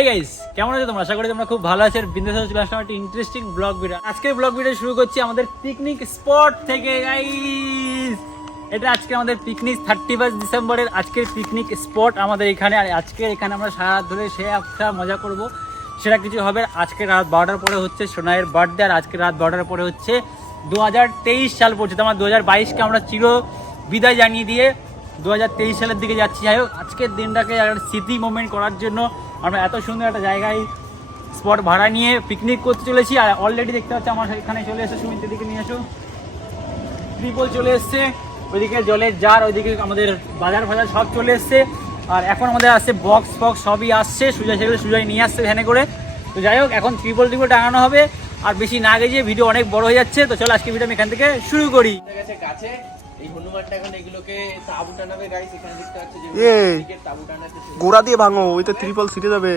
Hi guys কেমন আছো তোমরা? আশা করি তোমরা খুব ভালো আছো বিন্দাস চলে আসলাম একটা ইন্টারেস্টিং ব্লগ ভিডিও আজকের ব্লগ ভিডিও শুরু করছি আমাদের পিকনিক স্পট থেকে গাইস এটা আজকে আমাদের পিকনিক থার্টি ফার্স্ট ডিসেম্বরের আজকের পিকনিক স্পট আমাদের এখানে। আর আজকে এখানে আমরা সারা ধরে সে একটা মজা করব। সেটা কিছু হবে। আজকে রাত বারোটার পরে হচ্ছে সোনাইয়ের বার্থডে আর আজকে রাত বারোটার পরে হচ্ছে দু হাজার তেইশ সাল পর্যন্ত আমরা দু হাজার বাইশকে আমরা চির বিদায় জানিয়ে দিয়ে দু হাজার তেইশ সালের দিকে যাচ্ছি। যাই হোক, আজকের দিনটাকে একটা স্মৃতি মোমেন্ট করার জন্য আমরা এত সুন্দর একটা জায়গায় স্পট ভাড়া নিয়ে পিকনিক করতে চলেছি, আর অলরেডি দেখতে পাচ্ছি আমার এখানে চলে এসে সুমিত দিকে নিয়ে এসো। ত্রিপল চলে এসছে, ওইদিকে জলের জার ওইদিকে আমাদের বাজার ফাজার সব চলে এসছে। আর এখন আমাদের আসছে বক্স ফক্স সবই আসছে, সুজয় সেগুলো সুজয় নিয়ে আসছে ভ্যানে করে। তো যাই হোক, এখন ত্রিপল ট্রিপল টাঙানো হবে, আর বেশি না গেছে ভিডিও অনেক বড় হয়ে যাচ্ছে। তো চলো আজকে ভিডিও আমি এখান থেকে শুরু করি। কাছে। গোড়া দিয়ে ভাঙো ওই তো ত্রিপল ছিটে যাবে।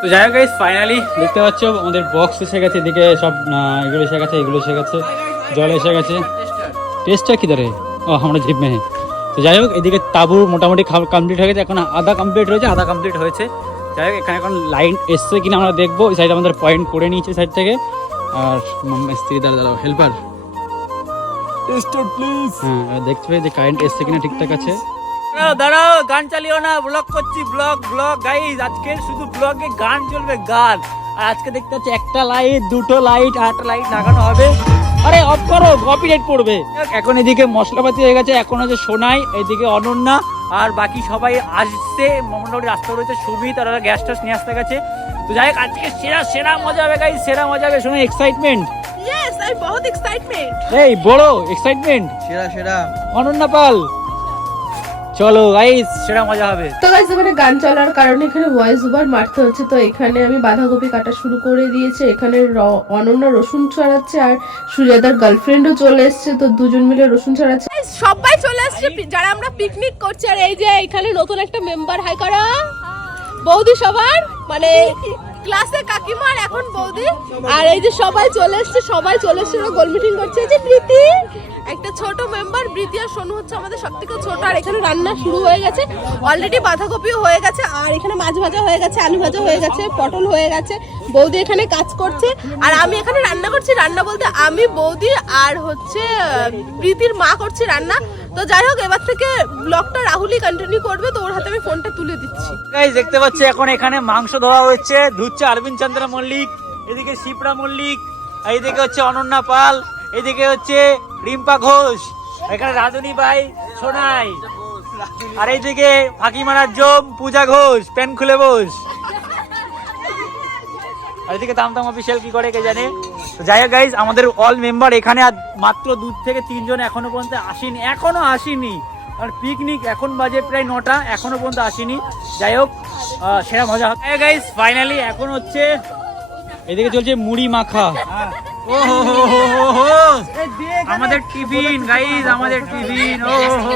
তো যাই হোক গাইস ফাইনালি দেখতে পাচ্ছ আমাদের বক্স এসে গেছে এদিকে সব এগুলো এসে গেছে এগুলো এসে গেছে জল এসে গেছে। টেস্টটা কি ধরে? ও আমরা জিপ মেহে তো যাই হোক এদিকে তাবু মোটামুটি কমপ্লিট হয়ে গেছে। এখন আধা কমপ্লিট হয়েছে আধা কমপ্লিট হয়েছে। যাই হোক এখানে এখন লাইন এসছে কিনা আমরা দেখব। এই সাইড আমাদের পয়েন্ট করে নিয়েছে সাইড থেকে। আর স্ত্রী দাঁড়া দাঁড়াও হেল্পার প্লিজ হ্যাঁ দেখতে যে কারেন্ট এসছে কিনা ঠিকঠাক আছে। দাঁড়াও গান চালিও না ব্লগ করছি ব্লগ ব্লগ গাইজ আজকে শুধু ব্লগে গান চলবে গান। আর আজকে দেখতে পাচ্ছি একটা লাইট দুটো লাইট আটটা লাইট লাগানো হবে। আরে অফ করো কপিরাইট পড়বে। এখন এদিকে মশলাপাতি হয়ে গেছে এখন আছে সোনাই এদিকে অনন্যা আর বাকি সবাই আসছে মোটামুটি রাস্তা রয়েছে সুবি তারা গ্যাস টাস নিয়ে আসতে গেছে। তো যাই হোক আজকে সেরা সেরা মজা হবে গাইস সেরা মজা হবে শোনো এক্সাইটমেন্ট ইয়েস বহুত এক্সাইটমেন্ট এই বড় এক্সাইটমেন্ট সেরা সেরা। অনন্যা পাল। চলো গাইস সেটা মজা হবে। তো গাইস এখানে গান চলার কারণে এখানে ভয়েস ওভার মারতে হচ্ছে তো এখানে আমি বাঁধাকপি কাটা শুরু করে দিয়েছি। এখানে র- অনন্য রসুন ছড়াচ্ছে আর সুজাদার গার্লফ্রেন্ডও চলে এসেছে তো দুজন মিলে রসুন ছড়াচ্ছে। সবাই চলে এসেছে যারা আমরা পিকনিক করছি আর এই যে এখানে নতুন একটা মেম্বার হাই করা। বৌদি সবার মানে ক্লাসে কাকিমার এখন বৌদি। আর এই যে সবাই চলে এসছে, সবাই চলে এসছে ওরা গোল মিটিং করছে। এই যে প্রীতি, একটা ছোট মেম্বার প্রীতি আর সোনু হচ্ছে আমাদের সব থেকে ছোট, আর এখানে রান্না শুরু হয়ে গেছে। অলরেডি বাঁধাকপিও হয়ে গেছে, আর এখানে মাছ ভাজা হয়ে গেছে, আলু ভাজা হয়ে গেছে, পটল হয়ে গেছে। বৌদি এখানে কাজ করছে, আর আমি এখানে রান্না করছি। রান্না বলতে আমি, বৌদি আর হচ্ছে, প্রীতির মা করছে রান্না। তো যাই হোক, এবার থেকে ব্লগটা রাহুলই কন্টিনিউ করবে, তো ওর হাতে আমি ফোনটা তুলে দিচ্ছি। গাইস দেখতে পাচ্ছি, এখন এখানে মাংস ধোয়া হচ্ছে ধুচ্ছে অরবিন্দ চন্দ্র মল্লিক, এদিকে শিপ্রা মল্লিক এদিকে হচ্ছে অনন্যা পাল, এদিকে হচ্ছে রিম্পা ঘোষ, এখানে রাজনী ভাই, সোনাই, আর এইদিকে ফাঁকি মারার জম পূজা ঘোষ প্যান খুলে বস। আর এদিকে দামতাম অফিসিয়াল কি করে কে জানে? তো যাই হোক গাইজ আমাদের অল মেম্বার এখানে আর মাত্র দু থেকে তিনজন এখনও পর্যন্ত আসেনি এখনও আসেনি। আর পিকনিক এখন বাজে প্রায় নটা এখনও পর্যন্ত আসেনি। যাই হোক সেরা মজা হবে গাইজ ফাইনালি এখন হচ্ছে এদিকে চলছে মুড়ি মাখা। ও হো হো হো। আমাদের টিফিন গাইজ আমাদের টিফিন। ও হো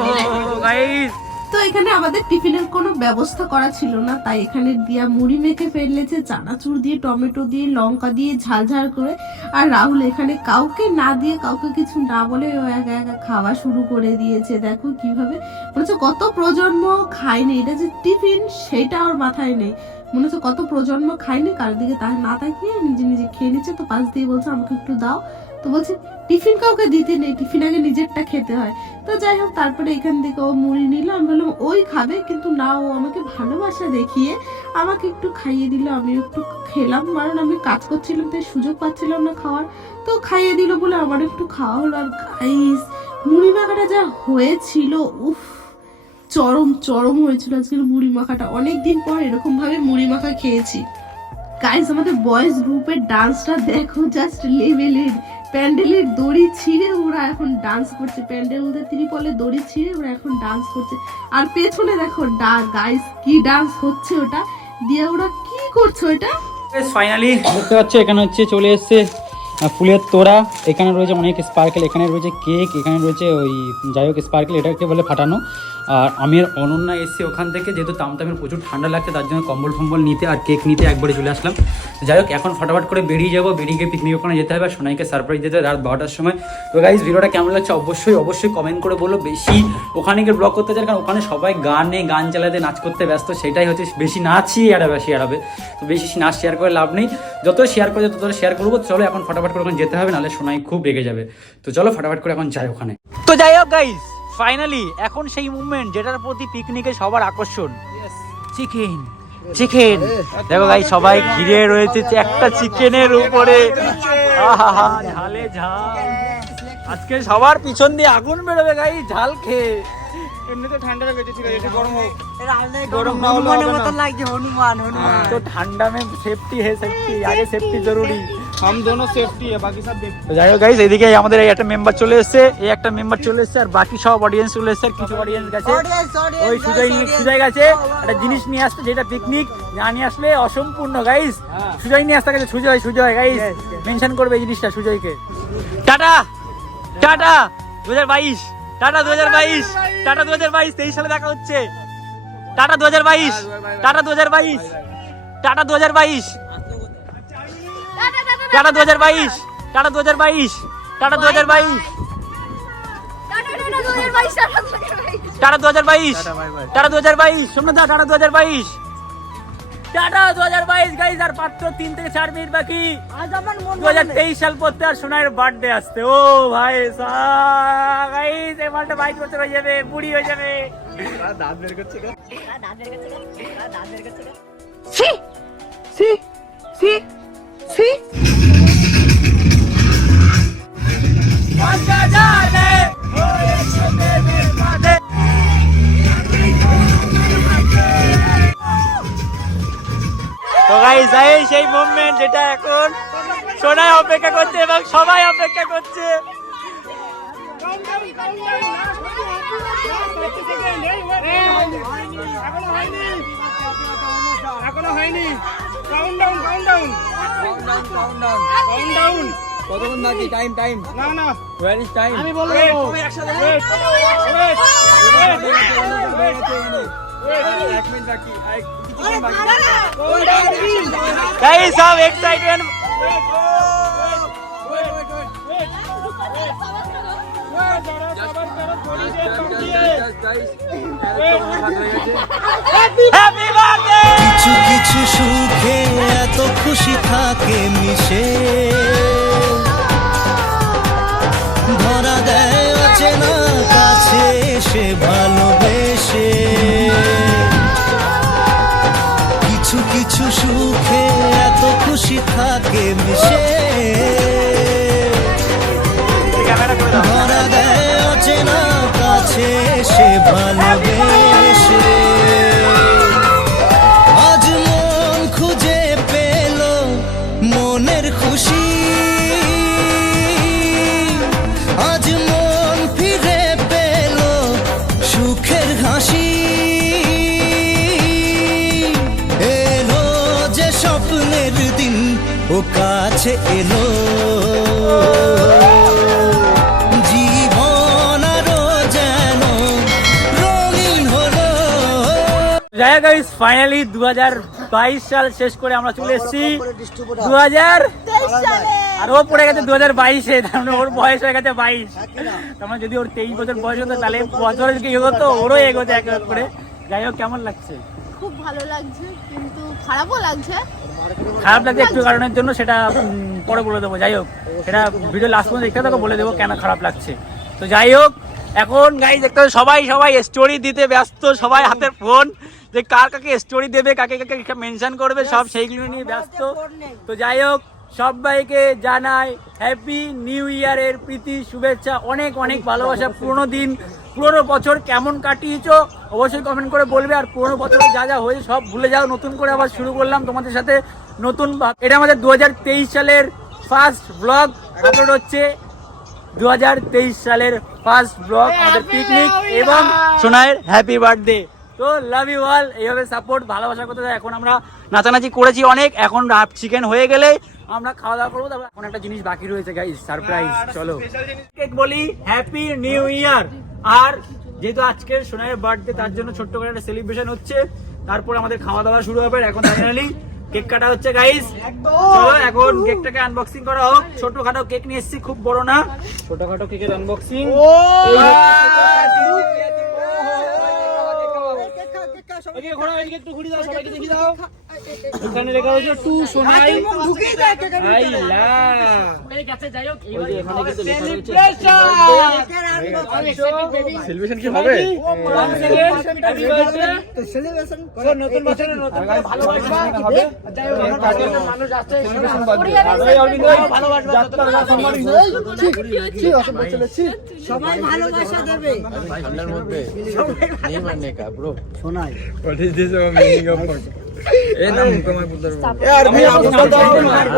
গাইজ তো এখানে আমাদের টিফিনের কোনো ব্যবস্থা করা ছিল না, তাই এখানে দিয়া মুড়ি মেখে ফেললেছে, চানাচুর দিয়ে, টমেটো দিয়ে, লঙ্কা দিয়ে ঝাল ঝাল করে। আর রাহুল এখানে কাউকে না দিয়ে কাউকে কিছু না বলে ও একা একা খাওয়া শুরু করে দিয়েছে। দেখো কীভাবে। মনে হচ্ছে কত প্রজন্ম খায়নি এটা যে টিফিন সেটা ওর মাথায় নেই। মনে হচ্ছে কত প্রজন্ম খায়নি কার দিকে তা না তাকিয়ে নিজে নিজে খেয়ে নিচ্ছে। তো পাশ দিয়ে বলছে, আমাকে একটু দাও। তো বলছে, টিফিন কাউকে দিতে নেই, টিফিন আগে নিজেরটা খেতে হয়। তো যাই হোক, তারপরে এখান থেকে ও মুড়ি নিল। আমি বললাম, ওই খাবে, কিন্তু না, ও আমাকে ভালোবাসা দেখিয়ে আমাকে একটু খাইয়ে দিল। আমি একটু খেলাম, কারণ আমি কাজ করছিলাম, তাই সুযোগ পাচ্ছিলাম না খাওয়ার। তো খাইয়ে দিল বলে আমার একটু খাওয়া হলো। আর গাইস মুড়ি মাখাটা যা হয়েছিল, উফ, চরম চরম হয়েছিল আজকের মুড়ি মাখাটা। অনেক দিন পর এরকম ভাবে মুড়ি মাখা খেয়েছি। গাইস আমাদের বয়েজ গ্রুপের ডান্সটা দেখো জাস্ট লেভেলের প্যান্ডেলের দড়ি ছিঁড়ে ওরা এখন ডান্স করছে। প্যান্ডেল মধ্যে ত্রিপলে দড়ি ছিঁড়ে ওরা এখন ডান্স করছে। আর পেছনে দেখো ডা গাইস কি ডান্স হচ্ছে ওটা। দিয়ে ওরা কি করছে ওটা ফাইনালি দেখতে পাচ্ছ এখানে হচ্ছে চলে এসছে ফুলের তোড়া, এখানে রয়েছে অনেক স্পার্কেল এখানে রয়েছে কেক এখানে রয়েছে ওই, যাই হোক স্পার্কেল এটাকে বলে ফাটানো। আর আমের অনন্যা এসছে ওখান থেকে, যেহেতু তামতামের প্রচুর ঠান্ডা লাগছে, তার জন্য কম্বল ফম্বল নিতে আর কেক নিতে একবারে চলে আসলাম। যাই হোক, এখন ফটাফট করে বেরিয়ে যাব, বেরিয়ে গিয়ে পিকনিক ওখানে যেতে হবে, আর সোনাইকে সারপ্রাইজ দিতে রাত বারোটার সময়। তো গাইজ ভিডিওটা কেমন লাগছে অবশ্যই অবশ্যই কমেন্ট করে বলো। বেশি ওখানে গিয়ে ব্লগ করতে চাই কারণ ওখানে সবাই গানে, গান চালাতে, নাচ করতে ব্যস্ত, সেটাই হচ্ছে বেশি নাচই আর বেশি আর হবে। তো বেশি নাচ শেয়ার করে লাভ নেই। যত শেয়ার করে তত শেয়ার করব, চলো এখন ফটাফট করে ওখানে যেতে হবে নাহলে সোনাই খুব রেগে যাবে। তো চলো ফটাফট করে এখন যাই ওখানে। তো যাই হোক গাইজ ফাইনালি এখন সেই মুভমেন্ট যেটার প্রতি পিকনিকে সবার আকর্ষণ। চিকেন চিকেন দেখো গাই সবাই ঘিরে রয়েছে একটা চিকেনের উপরে। ঝালে ঝাল। আজকে সবার পিছন দিয়ে আগুন বেরোবে গাই ঝাল খেয়ে। এমনিতে ঠান্ডা লেগেছে ঠিক আছে গরম হোক। গরম না হনুমানের মতন লাগছে হনুমান হনুমান। তো ঠান্ডা में সেফটি হে সেফটি আগে সেফটি জরুরি। হাম দোনো সেফটি হ্যায় বাকি সব দেখতে যাই হোক গাইস এদিকে আমাদের এই একটা মেম্বার চলে এসেছে। এই একটা মেম্বার চলে এসেছে আর বাকি সব অডিয়েন্স চলে এসেছে আর কিছু অডিয়েন্স গেছে। ওই সুজাই নিয়ে সুজাই গেছে একটা জিনিস নিয়ে আসতে যেটা পিকনিক না নিয়ে আসলে অসম্পূর্ণ গাইস সুজাই নিয়ে আসতে গেছে সুজয় সুজয় গাইস মেনশন করবে এই জিনিসটা সুজয়কে। টাটা! টাটা! দু হাজার বাইশ। টাটা দু হাজার বাইশ। টাটা দু হাজার বাইশ। তেইশ সালে দেখা হচ্ছে। টাটা দু হাজার বাইশ। টাটা দু হাজার বাইশ। টাটা দু হাজার বাইশ। টাটা দু হাজার বাইশ টাটা দু হাজার বাইশ। টাটা দু হাজার বাইশ টাটা দু হাজার বাইশ টাটা দু হাজার বাইশ শোনো দা টাটা দু হাজার বাইশ। টাটা দু হাজার বাইশ গাইজ আর মাত্র তিন থেকে চার মিনিট বাকি। দু হাজার তেইশ সাল পড়তে আর সোনার বার্থডে আসতে। ও ভাই গাইজ এই মালটা বাইশ বছর হয়ে যাবে বুড়ি হয়ে যাবে। তো গাইস এই সেই মুভমেন্ট যেটা এখন সোনায় অপেক্ষা করছে এবং সবাই অপেক্ষা করছে। এখনও হয়নি। Countdown countdown down countdown countdown কতক্ষণ বাকি টাইম টাইম না না ওয়্যার ইজ টাইম আমি বলবো তুমি একসাথে ওয়েট ওয়েট ওয়েট এক মিনিট বাকি এক गाइस सब एक्साइटेड কিছু সুখে খুশি থাকে মিশে। কাছে এলো। জীবন আরও যেন রঙিন হলো। যাই হোক গাইস ফাইনালি দু বাইশ সাল শেষ করে আমরা চলে এসেছি। দু হাজার আর ও পড়ে গেছে দু হাজার বাইশে তার মানে ওর বয়স হয়ে গেছে বাইশ। তার মানে যদি ওর তেইশ বছর বয়স হতো তাহলে বছর কি এগোতো ওরও এগোতো এক এক করে। যাই হোক কেমন লাগছে? খুব ভালো লাগছে কিন্তু খারাপও লাগছে। খারাপ লাগছে একটু কারণের জন্য, সেটা পরে বলে দেবো। যাই হোক, সেটা ভিডিও লাস্ট পর্যন্ত দেখতে থাকো, বলে দেবো কেন খারাপ লাগছে। তো যাই হোক, এখন গাই দেখতে সবাই সবাই স্টোরি দিতে ব্যস্ত, সবাই হাতের ফোন যে কার কাকে স্টোরি দেবে, কাকে কাকে মেনশন করবে, সব সেইগুলো নিয়ে ব্যস্ত। তো যাই হোক, সবাইকে জানাই হ্যাপি নিউ ইয়ারের প্রীতি, শুভেচ্ছা, অনেক অনেক ভালোবাসা, পুরোনো দিন। পুরোনো বছর কেমন কাটিয়েছো? অবশ্যই কমেন্ট করে বলবে আর পুরোনো বছরে যা যা হয়েছে সব ভুলে যাও। নতুন করে আবার শুরু করলাম তোমাদের সাথে নতুন এটা আমাদের দু হাজার তেইশ সালের ফার্স্ট ব্লগ আপলোড হচ্ছে দু হাজার তেইশ সালের ফার্স্ট ব্লগ আমাদের পিকনিক এবং সোনায়ের হ্যাপি বার্থডে তো লাভ ইউ অল এইভাবে সাপোর্ট ভালোবাসা করতে। এখন আমরা নাচানাচি করেছি অনেক এখন হাফ চিকেন হয়ে গেলে আমরা খাওয়া দাওয়া করব। তারপর এখন একটা জিনিস বাকি রয়েছে গাইস সারপ্রাইজ চলো। কেক বলি হ্যাপি নিউ ইয়ার আর যেহেতু আজকের সোনাইয়ের বার্থডে তার জন্য ছোট্ট করে একটা সেলিব্রেশন হচ্ছে তারপর আমাদের খাওয়া দাওয়া শুরু হবে এখন ফাইনালি কেক কাটা হচ্ছে গাইস চলো এখন কেকটাকে আনবক্সিং করা হোক ছোটখাটো কেক নিয়ে এসেছি খুব বড় না ছোটখাটো কেকের আনবক্সিং এখানে লেখা হয়েছে টু সোনাই সেলিব্রেশন কি হবে? নতুন বছরে নতুন ভালোবাসা হবে? মানুষ আসছে সবাই ভালোবাসা দেবে। ঠান্ডার মধ্যে নেই মানে কা bro What is this meaning of এ না মুখে মার পুত্র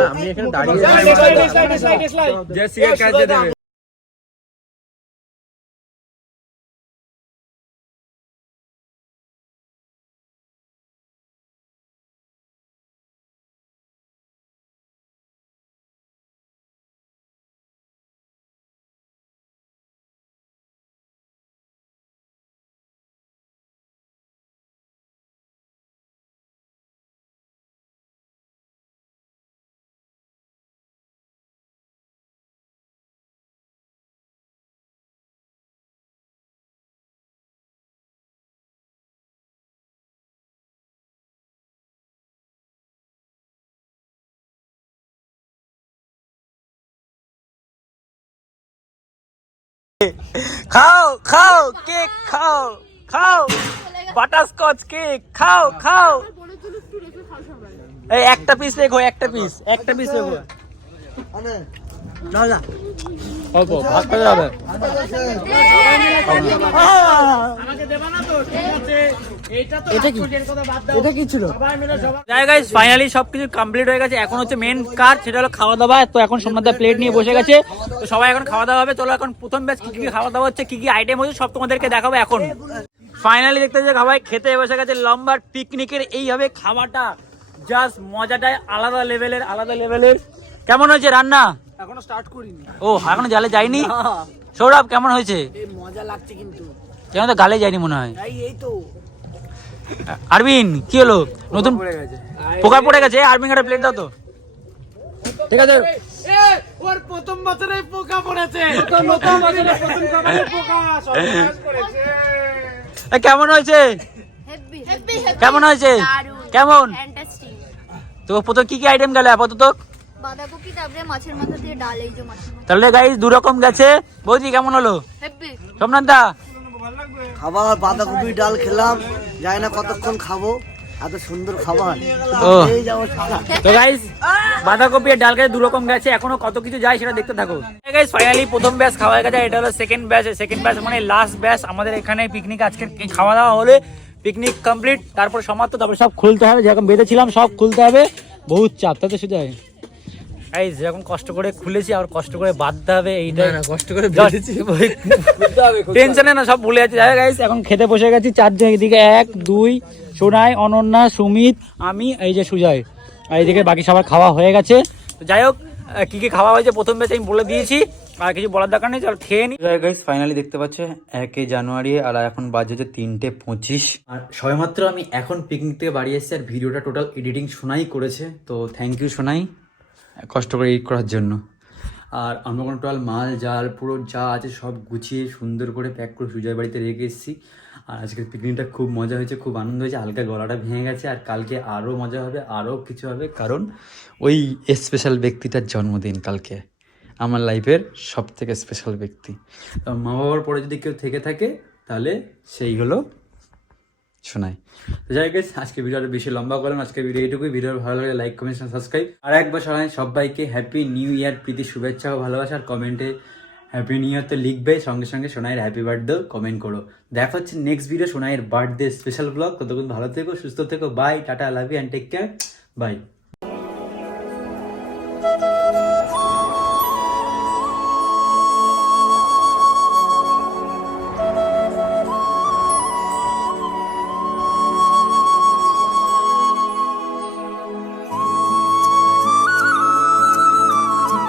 আমি এখানে দাঁড়িয়ে খাও খাও, কেক খাও খাও। বাটারস্কচ কেক, খাও খাও। এই একটা পিস রেখো একটা পিস একটা পিস রেখো অল্প ভাত খাওয়া যাবে? জায়গায় ফাইনালি সবকিছু কমপ্লিট হয়ে গেছে। এখন হচ্ছে মেন কাজ সেটা হলো খাওয়া দাওয়া। তো এখন সোমনাথ প্লেট নিয়ে বসে গেছে। তো সবাই এখন খাওয়া দাওয়া হবে। চলো এখন প্রথম ব্যাচ কি কি খাওয়া দাওয়া হচ্ছে কি কি আইটেম হচ্ছে সব তোমাদেরকে দেখাবো এখন। ফাইনালি দেখতে যে সবাই খেতে বসে গেছে। লম্বার পিকনিকের এই হবে খাওয়াটা জাস্ট মজাটাই আলাদা লেভেলের আলাদা লেভেলের কেমন হয়েছে রান্না? এখনও স্টার্ট করিনি। ও এখনও জালে যায়নি? সৌরভ কেমন হয়েছে? মজা লাগছে কিন্তু। কেন তো গালে যায়নি মনে হয়। এই এই তো। আরবিন কি হলো? নতুন পোকা পড়ে গেছে? আরবিন একটা প্লেট দাও তো। ঠিক আছে। ওর প্রথম বছরে পোকা পড়েছে। নতুন বছরে প্রথম খাবারে পোকা সব শেষ করেছে এ, কেমন হয়েছে? কেমন হয়েছে? কেমন? তো প্রথম কি কি আইটেম গেল? আপাতত? বাঁধাকপি তারপরে মাছের মাথা দিয়ে ডাল এই যে মাছের তাহলে গাইস দু রকম গেছে। বৌদি কেমন হলো? হেভি সোমনাথ দা খাবার বাঁধাকপি ডাল খেলাম। জানি না কতক্ষণ খাব। এত সুন্দর খাবার। ও। এই যাব সারা তো গাইস বাঁধাকপি আর ডাল খেতে দু রকম গেছে। এখনও কত কিছু যায় সেটা দেখতে থাকো। গাইস ফাইনালি প্রথম ব্যাচ খাওয়া গেছে। এটা হলো সেকেন্ড ব্যাচ সেকেন্ড ব্যাচ মানে লাস্ট ব্যাচ আমাদের এখানে পিকনিক আজকে খাওয়া দাওয়া হলে পিকনিক কমপ্লিট তারপর সমাপ্ত তারপর সব খুলতে হবে। যেরকম বেঁধেছিলাম সব খুলতে হবে। বহুত চাপ তাতে শুধু গাইস যেরকম কষ্ট করে খুলেছি আর কষ্ট করে বাঁধতে হবে এইটা না কষ্ট করে টেনশনে না সব ভুলে যাচ্ছে। যাই গাইস এখন খেতে বসে গেছি। চারজন এদিকে এক দুই সোনাই অনন্যা সুমিত আমি এই যে সুজয়। আর এইদিকে বাকি সবার খাওয়া হয়ে গেছে। তো যাই হোক কি কি খাওয়া হয়েছে? প্রথম ব্যাচে আমি বলে দিয়েছি। আর কিছু বলার দরকার নেই চল খেয়ে নি। গাইস ফাইনালি দেখতে পাচ্ছে একই জানুয়ারি আর এখন বাজে হচ্ছে তিনটে পঁচিশ। আর সবেমাত্র আমি এখন পিকনিক থেকে বাড়ি এসেছি আর ভিডিওটা টোটাল এডিটিং সোনাই করেছে। তো থ্যাংক ইউ সোনাই। কষ্ট করে এডিট করার জন্য। আর আমরা কোনো টোটাল মাল, জাল, পুরো যা আছে সব গুছিয়ে সুন্দর করে প্যাক করে সুজয় বাড়িতে রেখে এসেছি। আর আজকের পিকনিকটা খুব মজা হয়েছে, খুব আনন্দ হয়েছে। হালকা গলাটা ভেঙে গেছে আর কালকে আরও মজা হবে আরও কিছু হবে। কারণ ওই স্পেশাল ব্যক্তিটার জন্মদিন কালকে। আমার লাইফের সব থেকে স্পেশাল ব্যক্তি। তো মা বাবার পরে যদি কেউ থেকে থাকে, তাহলে সেই হলো শোনাই তো যাই হোক আজকে ভিডিওটা বেশি লম্বা করলাম। আজকে ভিডিও এইটুকুই। ভিডিও ভালো লাগে লাইক কমেন্ট সাবস্ক্রাইব আর একবার সবাই, সবাইকে হ্যাপি নিউ ইয়ার প্রীতি, শুভেচ্ছা ও ভালোবাসা। আর কমেন্টে হ্যাপি নিউ ইয়ার তো লিখবে, সঙ্গে সঙ্গে সোনাইয়ের হ্যাপি বার্থডে কমেন্ট করো। দেখা হচ্ছে নেক্সট ভিডিও সোনাইয়ের বার্থডে স্পেশাল ব্লগ ততক্ষণ ভালো থেকো, সুস্থ থেকো। Bye tata love you and take care bye